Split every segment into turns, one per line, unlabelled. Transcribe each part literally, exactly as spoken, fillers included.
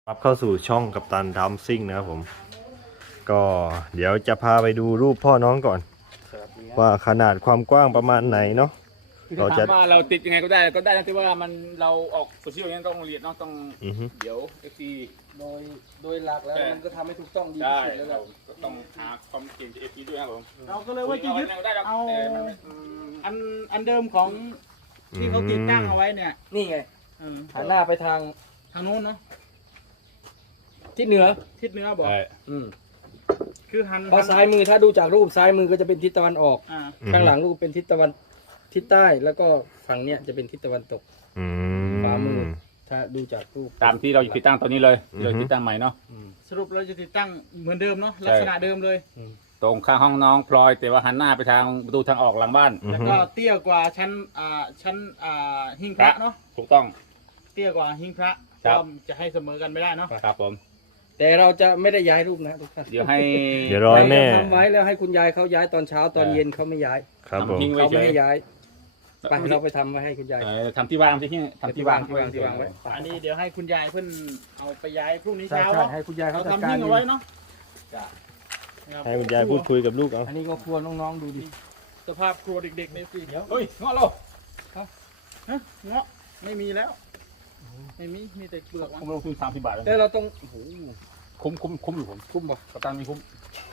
รับเข้าสู่ช่องกัปตันดัมซิ่งนะครับผมก็เดี๋ยวจะพาไปดูรูปพ่อน้องก่อนว่าขนาดความกว้างประมาณไหนเนาะ
เราจะว่าเราติดยังไงก็ได้ก็ได้นะแต่ว่ามันเราออกโซเชียลนี้ต้องเรียนเนาะต้องเดี๋ยวเอฟซี
โดยโดยหลักแล้วมันก็ทำให้ถูกต้องดีที่
ได้
สุดแล้ว
เราก็ต้องหาความเก่งจากเอฟซีด้วยครับผม
เราก็เลยว่าจะยึด
ได้
เอา
เอา
อันอันเดิมของที่เขาติดตั้งเอาไว้เนี่ย
นี่ไง
เออ
หันหน้าไปทาง
ทางโน้นเนาะ
ทิศเหนือ
ทิศเหนือบอก
ได้
อืม
คือหัน
เพราะซ้ายมือถ้าดูจากรูปซ้ายมือก็จะเป็นทิศตะวันออก
อ่า
ข้างหลังรูปเป็นทิศตะวันทิศใต้แล้วก็ฝั่งเนี้ยจะเป็นทิศตะวันตก
อื
ขวามือ
ม
ถ้าดูจากรูป
ตามที่เราติดตั้งตอนนี้เลยที่เราติดตั้งใหม่เนาะ
อืม
สรุปเราจะติดตั้งเหมือนเดิมเนาะลักษณะเดิมเลย
อืม
ตรงข้างห้องน้องพลอยแต่ว่าหันหน้าไปทางประตูทางออกหลังบ้าน
แล้วก็เตี้ยกว่าชั้นอ่าชั้นอ่าหิ้งพระเนาะ
ถูกต้อง
เตี้ยกว่าหิ้งพระ
ครับ
ก็จะให้เสมอกันไม่ได้เนาะ
ครับผม
แต่เราจะไม่ได้ย้ายรูปนะทุกท่าน
เดี๋ยวให้
เดี๋ยวรอให้แม่
เราทำไว้แล้วให้คุณยายเขาย้ายตอนเช้าตอนเย็นเขาไม่ย้าย
ครับผม
ทิ้งไว้
เขา
เฉ
ไม่
ย
ให้ย้ายไปเราไปทำไว้ให้คุณยาย
เออทำที่วางที่ที่ทำที่วาง
ที่วางที่วางไว้
อันนี้เดี๋ยวให้คุณยายเพิ่นเอาไปย้ายพรุ่งนี้
ใช่
เช้า
ใช่
เนาะ
ให้คุณยาย
เรา
เขาจัด
ทำ
การ
หิ้ง
อ
เอา
ยู่
ไว้เนาะ
ให้คุณยายพูดคุยกับลูกเอา
อันนี้ก็ครัวน้องๆดูดิ
สภาพครัวเด็กๆในสิเดี๋ยว
เฮ้ยงอโล
ฮะเงาะไม่มีแล้ว ไม่มีมีแต่เปลือก
ผมลงทุนสามสิบบาทเลย
แล้วเราต้องโอ้โห
คุ้มคุ้มคุ้มอยู่ผมคุ้มป่ะกัปตันมีคุ้ม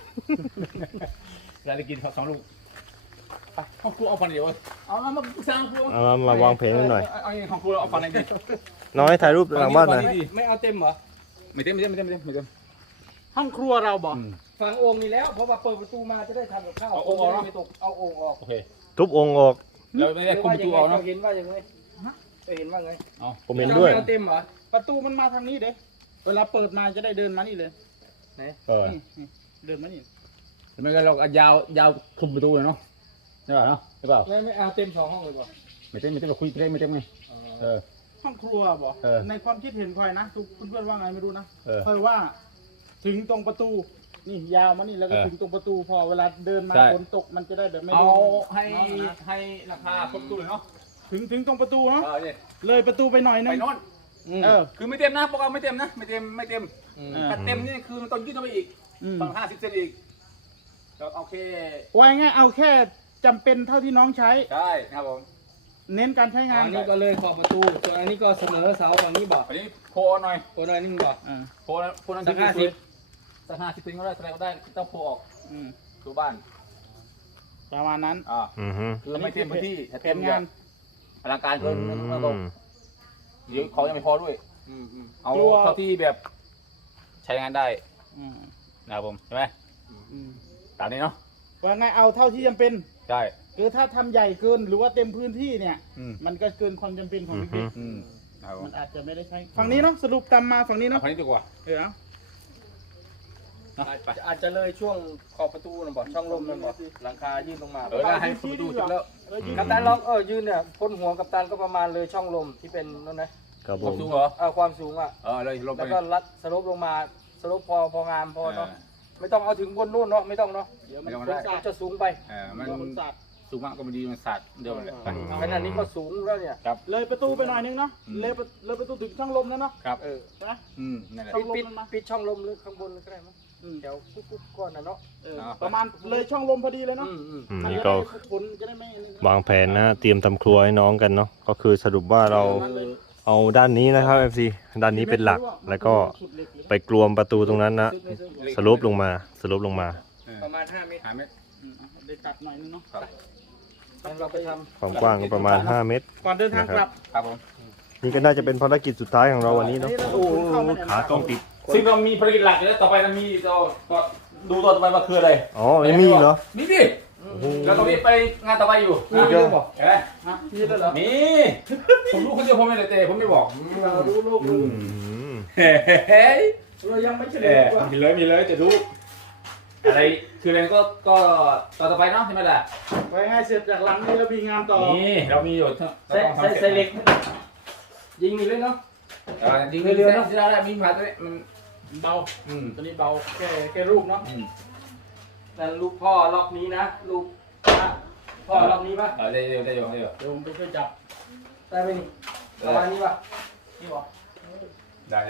เราได้กินสองลูกไปห้องครัวเอาฟันเดียวเอาเอามาสร้างครัว
เอามาวางแผนกันหน่อย
เอาห้องครัวเอาฟันอะไรดี
น้อยถ่ายรูปหลังบ้านหน่อย
ไม่ไม่เอาเต็มเหรอ
ไม่เต็มไม่เต็มไม่เต็มไม่เต็มไม่เต็ม
ห้องครัวเราบอก
ฝั่งโอ่งนี่แล้วเพราะว่าเปิดประตูมาจะได้ทำกับข้าว
เอาโอ่งออกเนอะ
ไม่ตกเอาโอ่งออก
โอเค
ทุบองค์ออก
เราไม่ได้คุมประตูเอาเนาะ
เห็นว่าอย่างไงจะเห็นว่าไง
เอา
ผมเห็นด้วย
ไม่เอาเต็มเหรอ
ประตูมันมาทางนี้เด้เวลาเปิดมาจะได้เดินมานี่เลย
ไหน
เออ
นี่นี่เดินมานี่
ไม่งั้นเราเอายาวยาวคุมประตูเลยเนาะใช่ป่ะเนาะใช่ป่ะ
ไม่ไม่เอาเต็มสองห้องเลยก่อน
ไม่เต็มไม่เต็มเราคุยเต็มไม่เต็มไงเออ
ห้องครัวบอก
เออ
ในความคิดเห็นคอยนะทุกเพื่อนๆว่าไงไม่รู้นะ
เออ
คอยว่า ถึงตรงประตูนี่ยาวมานี่แล้วก็
เออ
ถึงตรงประตูพอเวลาเดินมา
ใช่
ฝนตกมันจะได้แบบไม่
เอา
โดน
ให้
น้ำนะ
ให้ราคาครบประตูเลยเนาะ
ถึงถึงตรงประตูเนาะ
เออเนี่ย
เลยประตูไปหน่อยนึ
ไป
ง
โน่น
เออ
คือไม่เต็มนะพวกเราไม่เต็มนะไม่เต็มไม่เต็ม
อืม
เออ
ถ้าเต็มนี่คือมันต้องยืดเข้าไปอีก
อืม
ฝั่งห้าสิบเซนอีกเราเอาแค่
ว่าง่ายๆเอาแค่จำเป็นเท่าที่น้องใช้
ใช่ครับผม
เน้นการใช้งาน
อันนี้ก็เลยขอบประตูส่วนอันนี้ก็เสมอเสาฝั่งนี้บอก
อันนี้โพหน่อย
ตัวน้อยนี่บอก
อ่า
โพนั้นโพนั้น
สักห้าสิบ
สักห้าสิบเซนก็ได้แสดงก็ได้ต้องโพออก
อืม
ตัวบ้าน
ประมาณนั้น
อ่า
อือฮึ
คือไม่เต็มพื้นที่
แผนงาน
อลังการ
อื
เกินแล้วก็
ม
เดี๋ยวเขายังไม่พอด้วย
อืมอืม
เอา
กลัว
เท่าที่แบบใช้งานได้
อืม
นะครับผมใช่ไหม
อืม
ตามนี้เนาะ
ว่าไงเอาเท่าที่จำเป็น
ใช่
คือถ้าทำใหญ่เกินหรือว่าเต็มพื้นที่เนี่ย
อืม
มันก็เกินความจำเป็นของ
อือฮึ
เด็ก
อืมนะครับผ
ๆ
ม
มันอาจจะไม่ได้ใช้ ฝั่งนี้เนาะสรุปตามมาฝั่งนี้
เอา
เนาะ
คนนี้ดีกว่า
เดี๋ยว
เนาะ
อาจ
ไป
จะอาจจะเลยช่วงขอบประตูนะบอกช่องลมนั่นบอกหลังคายื่นลงมา
เออได้ให้ประตูจบแล้ว
เออยืน
กัปตันลองเออยืนเนี่ยพ้นหัวกัปตันก็ประมาณเลยช่องลมที่เป็นนั่นนะครับ
ผ
ความ
ม
สูงเหรอ
เออความสูงอ่ะ
เออเลยลงไป
แล้วก็ลัดสลบลงมาสลบพอพองามพอเนาะไม่ต้องเอาถึงบนนู่นเนาะไม่ต้องเนาะ
เดี๋ยวมัน
ไม่ต้อง
ฝ
ได้
นสาด
จะสูงไป
เออมัน
เดี๋ยวฝนสาด
สูงมากก็ไม่ดีมันสาดเดียวเลยไป
ขนาดนี้ก็สูงแล้วเนี่ย
ครับ
เลยประตูไปหน่อยนึงเนาะ
อืม
เลยประเลยประตูถึงช่องลมแล้วเนาะ
ครับ
เออ
นะ
อืมนั่นแหละ
ช่
ปิ
อง
ด
ลม
ปิด
มันมา
ปิดช่องลมหรือข้างบนก็ได้มั้ง
อืม
แถวกุ๊กกุ๊กก้อนนะเนาะ
เออ
เอา
ประมาณเลยช่องลมพอดีเลยเนาะ
อืมอืม
อืม
มัน
นี่
จะ
ก็
ได้ผลจะได้ไม่อันนี้นะ
วางแผนนะเตรียมทำครัวให้น้องกันเนาะก็คือสรุปว่าเราเอาด้านนี้นะครับ เอฟ ซี ด้านนี้เป็นหลักแล้วก็ไปกลวมประตูตรงนั้นนะสลบลงมาสลบลงมา
เออ
ประมาณห้าเมตร
หาเม็ด
อืมได้ตัดหน่อยนึงเนาะ
ครับ
งั้นเราไปท
ความกว้างก็ประมาณห้าเมตร
ก่อนเดินทางกลับ
ครับผม
นี่ก็น่าจะเป็นภารกิจสุดท้ายของเราวันนี้เนาะ
โอ้โหเข้าไม่ได้
ขาต้องติด
ซึ่งเรามีภารกิจหลักแล้วต่อไปเรามีเราก็ดูตัวต่อไปว่าคืออะไร
อ๋อยังมีเหรอ
มีดิเราต้องรีบไปงานต่อไปอยู่
ำนี่เลยบอก
เห็นไหม
ฮะนี่เลยเหรอ
มีผมรู้คนเดียวผมไม่ได้เตะผมไม่บอก
เรารู้โลก
อื
รู้
ม
เฮ้ย
เรายังไม่เฉล
เอย อ
ดีกว่า
มีเลยมีเลยจะดูอะไรคืออะไรก็ก็ต่อต่อไปเนาะใช่ไหมล่ะ
ไปให้เสร็จจากหลังนี้แล้วมีงานต่อ
นี่เรามีอยู่เรา
ใส่
ต้อง
ใส่
ทำเสร็จ
ใส่เหล็กยิงนี่เลยเนาะ
เออจริงๆเรือเนาะที่เราได้มีผ่านตัวนี้มัน
เบา
อืม
ตัวนี้เบาแค่แค่รูปเนาะ
อืม
นั่นลูกพ่อล็อกนี้นะลูกพ่อล็อกนี้ปะ
เออได้อยู่ได้อยู่ได้อยู่
เดี๋ยวผมไปช่วยจับ
ได้ไหมนี่ประมาณนี้ปะ
นี่บอก
ได้ได้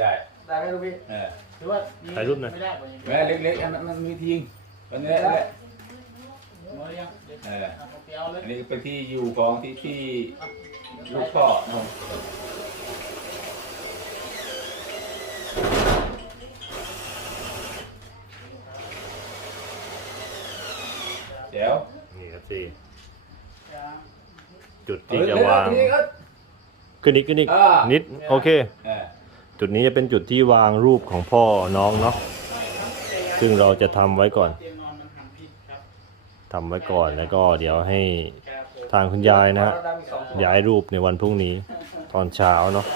ได้ไหมลูกพี่
เออ
หรือว่า
ถ่ายรูปหน่อย
ไม่ได้ป่ะยัง
แม่เล็กๆมันมันมีทีงตอนนี้แหละ
หมดหรือยังเดี๋ยว
เออ
เอาไปเอาเลย
อันนี้เป็นที่อยู่ของที่ที่ลูกพ่อนะครับเดี๋ยว
นี่ครับสิจุดที่จะวาง
เออ
ขึ้นอีกขึ้นอีก
อ่านิ
นิดโอเค
เออ
จุดนี้จะเป็นจุดที่วางรูปของพ่อน้องเนาะซึ่งเราจะทำไว้ก่อน
เตียงนอนมันหันผิดครับ
ทำไว้ก่อนแล้วก็เดี๋ยวให้
ครับผม
ทางคุณยายนะฮะ
เราได้มีสองตัว
ย้ายรูปในวันพรุ่งนี้ตอนเช้าเนาะ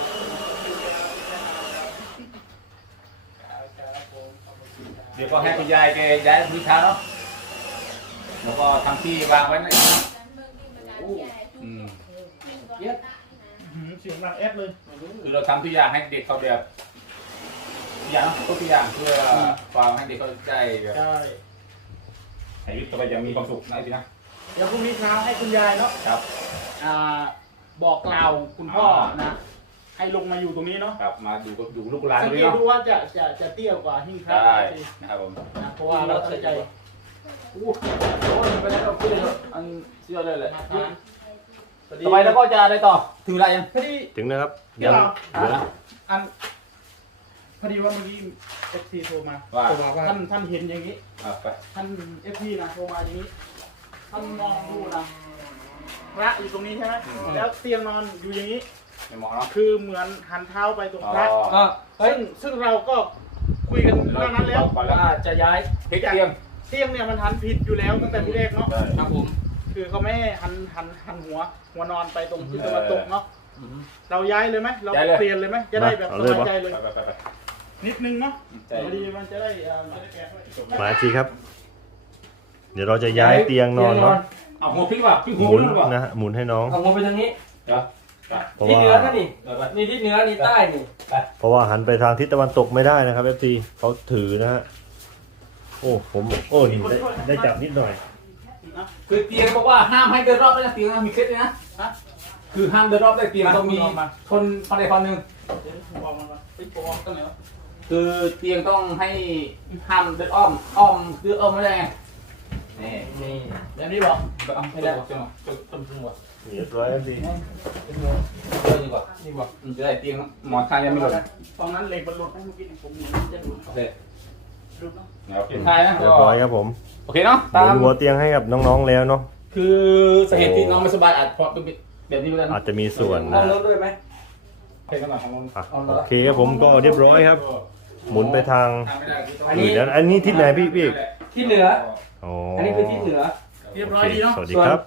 เดี๋ยวก็ให้คุณยายแกย้ายพื้นเช้าเนาะแล้วก็ทำที่วางไว้นะอืม
อื้อหือเสียงดังแอดเลย
คือเราทำทุกอย่างให้เด็กเขาแบบทุกอย่างเนอะทุกอย่างเพื่อความให้เด็กเขาได้แบบ
ใช่
ให้ชีวิตเขาไปอย่างมีความสุขนะพี่นะ
เดี๋ยวพรุ่งนี้เช้าให้คุณยายเนาะ
ครับ
อ่าบอกกล่าวคุณพ่อนะ ให้ลงมาอยู่ตรงนี้เนาะ
ครับมาดูก็ดูลูกหลาน
สัง
ด้ว
เก
ย
ต
เนาะ
ดูว่าจะจะจะเตี้ยกว่าหิ้งพระ
ได้นะครับผม
นะเพราะว่าเราตั้งใจ
อู้โอ้ยไปแล้วเราพูดเลยเถอะอันเชื่อเลยแหละ
มาทาน
ต่อไปแล้วก็จะได้ต่อถึงเวลายัง
พอดี
ถึงนะครับ
ที่
ยัง
เรา
เหลือ
อันพอดีว่าเมื่อกี้เอฟซีโทรมา
ว่า
ท่านท่านเห็นอย่างนี้
อ่ะไป
ท่านเอฟซีนะโทรมาอย่างนี้ ท่านมองดูนะพระอยู่ตรงนี้ใช่ไหมแล้วเตียงนอนอยู่อย่างนี้
ไม่มองเนาะ
คือเหมือนหันเท้าไปตรง
อ๋อ
พระ
ก็เฮ้ย
ซึ่งซึ่งเราก็คุยกันเรื่องนั้นแล้ว
ก่อนแล้ว
ว่าจะย้าย
เทคเตรียม
เตียงเนี่ยมันหันผิดอยู่แล้วตั้งแต่ที่แรกเนาะ
ครับผม
คือเขาไม่ให้หันหันหันหัวหัวนอนไปตรงทิศตะวันตกเนาะ
อืม
เราย้ายเลยไหมเรา
ย้ายเลย
เปลี่ยนเลยไหมจะได้แบบ
เอา
ส
เลย
บาย
ปะ
ใจเลย
ไปไปไปไป
นิดนึงเนาะ
ใช่
พอดีมันจะได้เอ่อจะได้แก้ด้วย
มาทีครับ เดี๋ยวเราจะย้ายเตียงนอนเนาะ
เอาหัวพลิกว่ะพลิก
ห
หัว
มุน
หรือเปล่า
นะฮะหมุนให้น้อง
เอาหัวไปทางนี้
เดี๋ยว
เพราะ
ทิศ
ว่า
เหนือนั่นนี่
เดี๋ยวไป
นี่ทิศเหนือนี่ใต้นี่
เพราะว่าหันไปทางทิศตะวันตกไม่ได้นะครับเอฟซีเขาถือนะฮะโอ้ผมโอ้นี่ได้ได้จับนิดหน่อย
นะ
คือเตียงบอกว่าห้ามให้เดินรอบด้วยนะเตียงนะมีเคล็ดด้วยนะ
ฮะ
คือห้ามเดินรอบได้เตียงต้องมีคนคนใดคนหนึ่ง
เดี๋ยวผมบอกมันว่าไปโกงกันแล้ว
คือเตียงต้องให้ห้ามเดินอ้อมอ้อมคืออ้อมไม่ได้ไงนี่
นี่
อย่างนี้บอก
ก็เอาไม่ได้จนจนจนถึงว่ะ
เรียบร้อยเอฟซี
เดินดีกว่านี่บอกมันจะได้เตียงหมอนข้างยังไม่หล่น
ตอนนั้นเหล็กมันหลุดให้เมื่อกี้ผมหมุนจะหลุด
โอเค
หลุดเนาะ
เดี๋ยวเปลี่ยนท้ายนะ
เรียบร้อยครับผม
โอเคเนาะ
ห
ตา
มุ
ม
นหัวเตียงให้กับน้องๆแล้วเนาะ
คือสาเหตุที่น้องไม่สบายอาจเพราะเป็นแบบนี้ก็ได้
อาจจะมีส่วน
มอ
นะ
งรถด้วยไหม
เพลงกันหน่อยของมึง
อ่ะโอเคครับผมก็เรียบร้อยครับ หมุนไปทาง
อันนี้
อื่นแล้วอันนี้ทิศไหนพี่พี่
ทิศเหนือ
อ๋อ
อันนี้คือทิศเหนือ
เรียบร้อยดีเนาะ
สวัสดีครับ